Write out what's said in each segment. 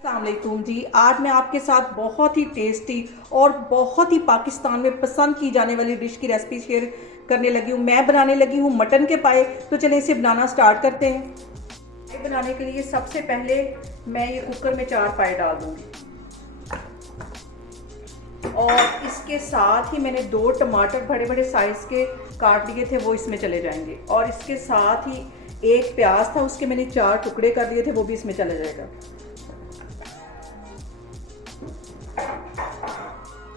अस्सलामुअलैकुम जी। आज मैं आपके साथ बहुत ही टेस्टी और बहुत ही पाकिस्तान में पसंद की जाने वाली डिश की रेसिपी शेयर करने लगी हूँ। मैं बनाने लगी हूँ मटन के पाए। तो चलिए इसे बनाना स्टार्ट करते हैं। पाए बनाने के लिए सबसे पहले मैं ये कुकर में 4 पाए डाल दूँगी और इसके साथ ही मैंने 2 टमाटर बड़े बड़े साइज़ के काट लिए थे, वो इसमें चले जाएंगे। और इसके साथ ही एक प्याज था, उसके मैंने 4 टुकड़े कर दिए थे, वो भी इसमें चला जाएगा।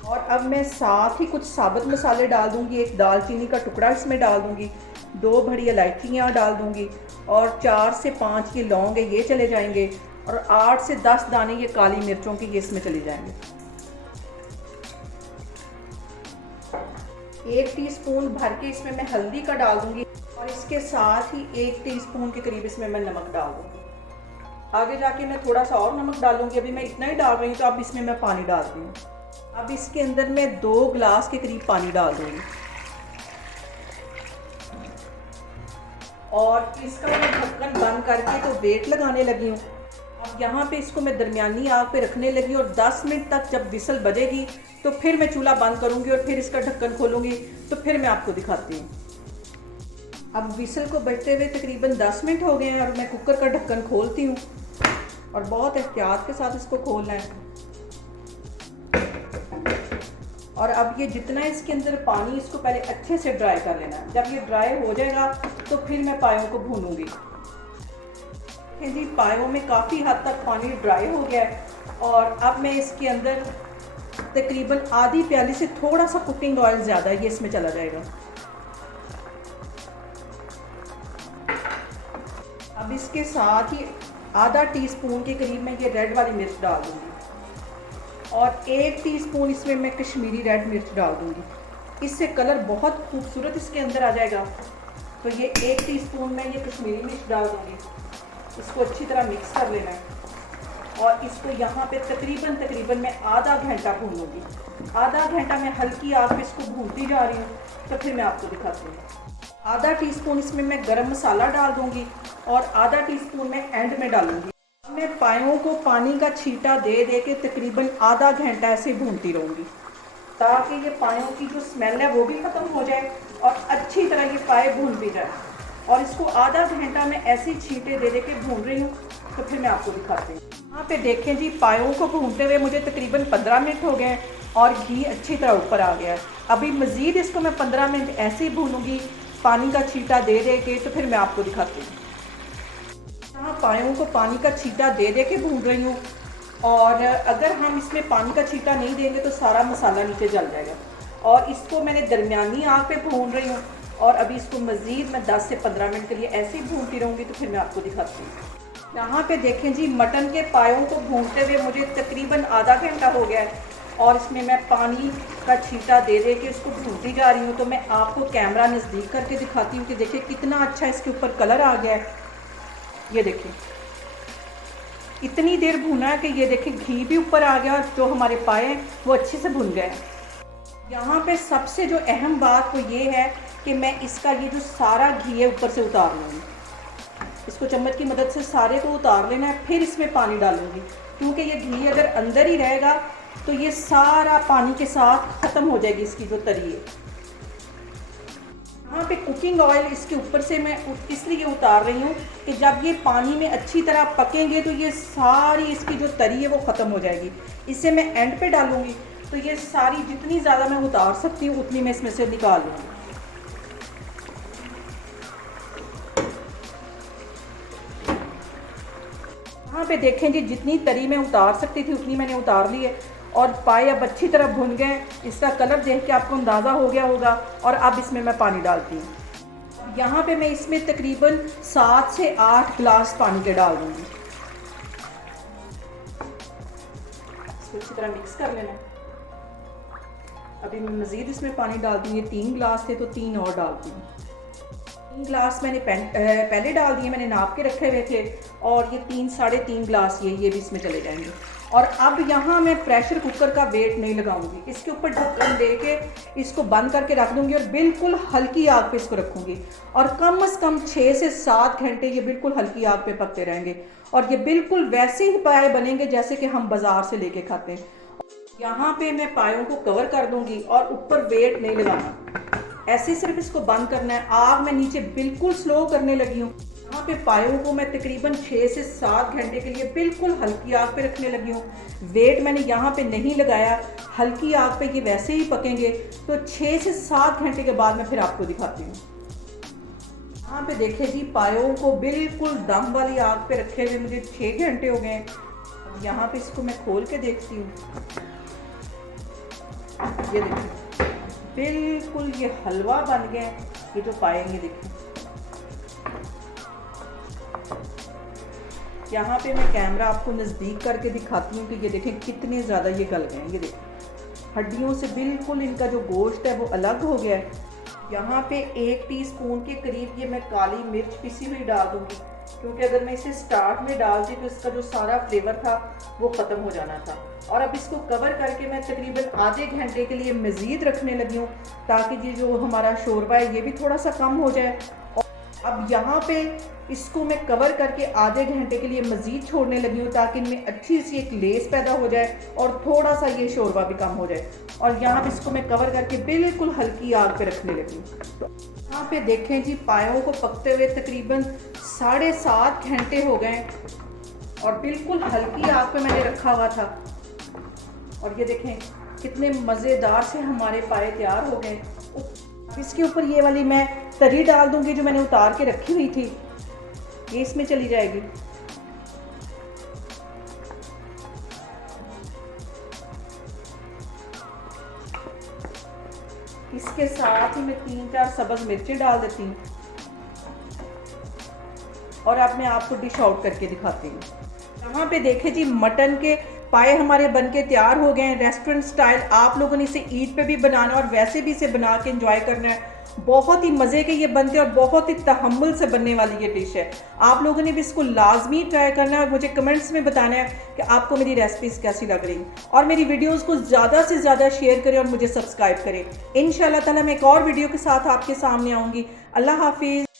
और अब मैं साथ ही कुछ साबुत मसाले डाल दूंगी। एक दालचीनी का टुकड़ा इसमें डाल दूंगी, 2 बड़ी इलायचियाँ डाल दूंगी और 4 से 5 ये लौंग है, ये चले जाएंगे। और 8 से 10 दाने ये काली मिर्चों के, ये इसमें चले जाएंगे। 1 टीस्पून भर के इसमें मैं हल्दी का डाल दूंगी और इसके साथ ही 1 टीस्पून के करीब इसमें मैं नमक डाल दूंगी। आगे जाके मैं थोड़ा सा और नमक डालूंगी, अभी मैं इतना ही डाल रही हूँ। तो अब इसमें मैं पानी डालती हूँ। अब इसके अंदर मैं 2 गिलास के करीब पानी डाल दूंगी और इसका मैं ढक्कन बंद करके तो वेट लगाने लगी हूँ। अब यहाँ पे इसको मैं दरमियानी आग पे रखने लगी और 10 मिनट तक जब विसल बजेगी तो फिर मैं चूल्हा बंद करूँगी और फिर इसका ढक्कन खोलूँगी, तो फिर मैं आपको दिखाती हूँ। अब विसल को बजते हुए तकरीबन 10 मिनट हो गए हैं और मैं कुकर का ढक्कन खोलती हूँ और बहुत एहतियात के साथ इसको खोलना है। और अब ये जितना इसके अंदर पानी, इसको पहले अच्छे से ड्राई कर लेना है। जब ये ड्राई हो जाएगा तो फिर मैं पायों को भूनूंगी। देखिए जी, पायों में काफ़ी हद तक पानी ड्राई हो गया है और अब मैं इसके अंदर तकरीबन आधी प्याली से थोड़ा सा कुकिंग ऑयल ज़्यादा है, ये इसमें चला जाएगा। अब इसके साथ ही आधा टीस्पून के करीब मैं ये रेड वाली मिर्च डाल दूँगी और 1 टीस्पून इसमें मैं कश्मीरी रेड मिर्च डाल दूँगी। इससे कलर बहुत खूबसूरत इसके अंदर आ जाएगा। तो ये 1 टीस्पून मैं ये कश्मीरी मिर्च डाल दूँगी। इसको अच्छी तरह मिक्स कर लेना है और इसको यहाँ पे तकरीबन मैं आधा घंटा भूनूँगी। आधा घंटा मैं हल्की आग पे इसको भूनती जा रही हूँ, तो फिर मैं आपको दिखाती हूँ। आधा टीस्पून इसमें मैं गरम मसाला डाल दूँगी और आधा टीस्पून मैं एंड में डालूँगी। मैं पायों को पानी का छींटा दे दे के तकरीबन आधा घंटा ऐसे भूनती रहूँगी ताकि ये पायों की जो स्मेल है वो भी ख़त्म हो जाए और अच्छी तरह ये पाए भून भी जाए। और इसको आधा घंटा मैं ऐसे छींटे दे दे के भून रही हूँ, तो फिर मैं आपको दिखाती हूँ। यहाँ पे देखें जी, पायों को भूनते हुए मुझे तकरीबन 15 मिनट हो गए हैं और घी अच्छी तरह ऊपर आ गया है। अभी मज़ीद इसको मैं 15 मिनट ऐसे ही भूनूँगी पानी का छींटा दे दे के, तो फिर मैं आपको दिखाती हूँ। यहाँ पायों को पानी का छींटा दे दे के भून रही हूँ और अगर हम इसमें पानी का छींटा नहीं देंगे तो सारा मसाला नीचे जल जाएगा। और इसको मैंने दरमियानी आग पे भून रही हूँ और अभी इसको मज़ीद मैं 10 से 15 मिनट के लिए ऐसे ही भूनती रहूँगी, तो फिर मैं आपको दिखाती हूँ। यहाँ पे देखें जी, मटन के पायों को भूनते हुए मुझे तकरीबन आधा घंटा हो गया है और इसमें मैं पानी का छींटा दे दे के इसको भूनती जा रही हूँ। तो मैं आपको कैमरा नज़दीक करके दिखाती हूँ कि देखिए कितना अच्छा इसके ऊपर कलर आ गया है। ये देखिए, इतनी देर भुना है कि ये देखिए घी भी ऊपर आ गया और जो हमारे पाए हैं वो अच्छे से भुन गए हैं। यहाँ पे सबसे जो अहम बात वो ये है कि मैं इसका ये जो सारा घी है ऊपर से उतार लूँगी। इसको चम्मच की मदद से सारे को उतार लेना है, फिर इसमें पानी डालूँगी क्योंकि ये घी अगर अंदर ही रहेगा तो ये सारा पानी के साथ ख़त्म हो जाएगी इसकी जो तरी है। यहाँ पे कुकिंग ऑयल इसके ऊपर से मैं इसलिए उतार रही हूँ कि जब ये पानी में अच्छी तरह पकेंगे तो ये सारी इसकी जो तरी है वो ख़त्म हो जाएगी। इसे मैं एंड पे डालूँगी तो ये सारी जितनी ज़्यादा मैं उतार सकती हूँ उतनी मैं इसमें से निकाल लूँगी। यहाँ पे देखें जी, जितनी तरी मैं उतार सकती थी उतनी मैंने उतार ली है और पाए अब अच्छी तरह भुन गए। इसका कलर देख के आपको अंदाज़ा हो गया होगा। और अब इसमें मैं पानी डालती हूँ। यहाँ पे मैं इसमें तकरीबन 7 से 8 गिलास पानी के डाल दूँगी। इसको अच्छी तरह मिक्स कर लेना है। अभी मैं मज़ीद इसमें पानी डाल दूँगी। 3 गिलास थे तो 3 और डालती हूँ। 3 गिलास मैंने पहले डाल दिए, मैंने नाप के रखे हुए थे और ये 3 साढ़े 3 गिलास ये भी इसमें चले जाएंगे। और अब यहाँ मैं प्रेशर कुकर का वेट नहीं लगाऊंगी, इसके ऊपर ढक्कन दे के इसको बंद करके रख दूंगी और बिल्कुल हल्की आग पे इसको रखूंगी और कम से कम 6 से 7 घंटे ये बिल्कुल हल्की आग पे पकते रहेंगे और ये बिल्कुल वैसे ही पाए बनेंगे जैसे कि हम बाज़ार से लेके खाते हैं। यहाँ पे मैं पायों को कवर कर दूंगी और ऊपर वेट नहीं लगाना, ऐसे सिर्फ इसको बंद करना है। आग मैं नीचे बिल्कुल स्लो करने लगी हूँ। यहाँ पे पायों को मैं तकरीबन 6 से 7 घंटे के लिए बिल्कुल हल्की आग पे रखने लगी हूँ। वेट मैंने यहाँ पे नहीं लगाया, हल्की आग पे ये वैसे ही पकेंगे। तो 6 से 7 घंटे के बाद मैं फिर आपको दिखाती हूँ। यहाँ पे देखिए जी, पायों को बिल्कुल दम वाली आग पे रखे हुए मुझे 6 घंटे हो गए। यहाँ पे इसको मैं खोल के देखती हूँ, ये देखिए बिल्कुल ये हलवा बन गया। ये जो पाएंगे देखिए, यहाँ पे मैं कैमरा आपको नज़दीक करके दिखाती हूँ कि ये देखें कितने ज़्यादा ये गल गए हैं। ये देखें हड्डियों से बिल्कुल इनका जो गोश्त है वो अलग हो गया है। यहाँ पे 1 टीस्पून के करीब ये मैं काली मिर्च पिसी हुई डाल दूँगी, क्योंकि अगर मैं इसे स्टार्ट में डाल दी तो इसका जो सारा फ्लेवर था वो ख़त्म हो जाना था। और अब इसको कवर करके मैं तकरीबन आधे घंटे के लिए मज़ीद रखने लगी हूँ, ताकि ये जो हमारा शोरबा है ये भी थोड़ा सा कम हो जाए। अब यहाँ पे इसको मैं कवर करके आधे घंटे के लिए मज़ीद छोड़ने लगी हूँ, ताकि इनमें अच्छी सी एक लेस पैदा हो जाए और थोड़ा सा ये शोरबा भी कम हो जाए। और यहाँ पे इसको मैं कवर करके बिल्कुल हल्की आग पे रखने लगी हूँ। यहाँ पे देखें जी, पायों को पकते हुए तकरीबन 7.5 घंटे हो गए और बिल्कुल हल्की आग पे मैंने रखा हुआ था। और ये देखें कितने मज़ेदार से हमारे पाए तैयार हो गए। इसके ऊपर ये वाली मैं तरी डाल दूंगी जो मैंने उतार के रखी हुई थी, ये इसमें चली जाएगी। इसके साथ ही मैं 3-4 सब्ज़ मिर्चें डाल देती हूँ और अब मैं आपको डिश आउट करके दिखाती हूँ। यहाँ पे देखें जी, मटन के पाए हमारे बनके तैयार हो गए हैं रेस्टोरेंट स्टाइल। आप लोगों ने इसे ईद पे भी बनाना और वैसे भी इसे बना के एंजॉय करना है। बहुत ही मज़े के ये बनते हैं और बहुत ही तहम्मुल से बनने वाली ये डिश है। आप लोगों ने भी इसको लाजमी ट्राई करना है और मुझे कमेंट्स में बताना है कि आपको मेरी रेसिपीज़ कैसी लग रही। और मेरी वीडियोज़ को ज़्यादा से ज़्यादा शेयर करें और मुझे सब्सक्राइब करें। इंशाल्लाह ताला मैं एक और वीडियो के साथ आपके सामने आऊँगी। अल्लाह हाफिज़।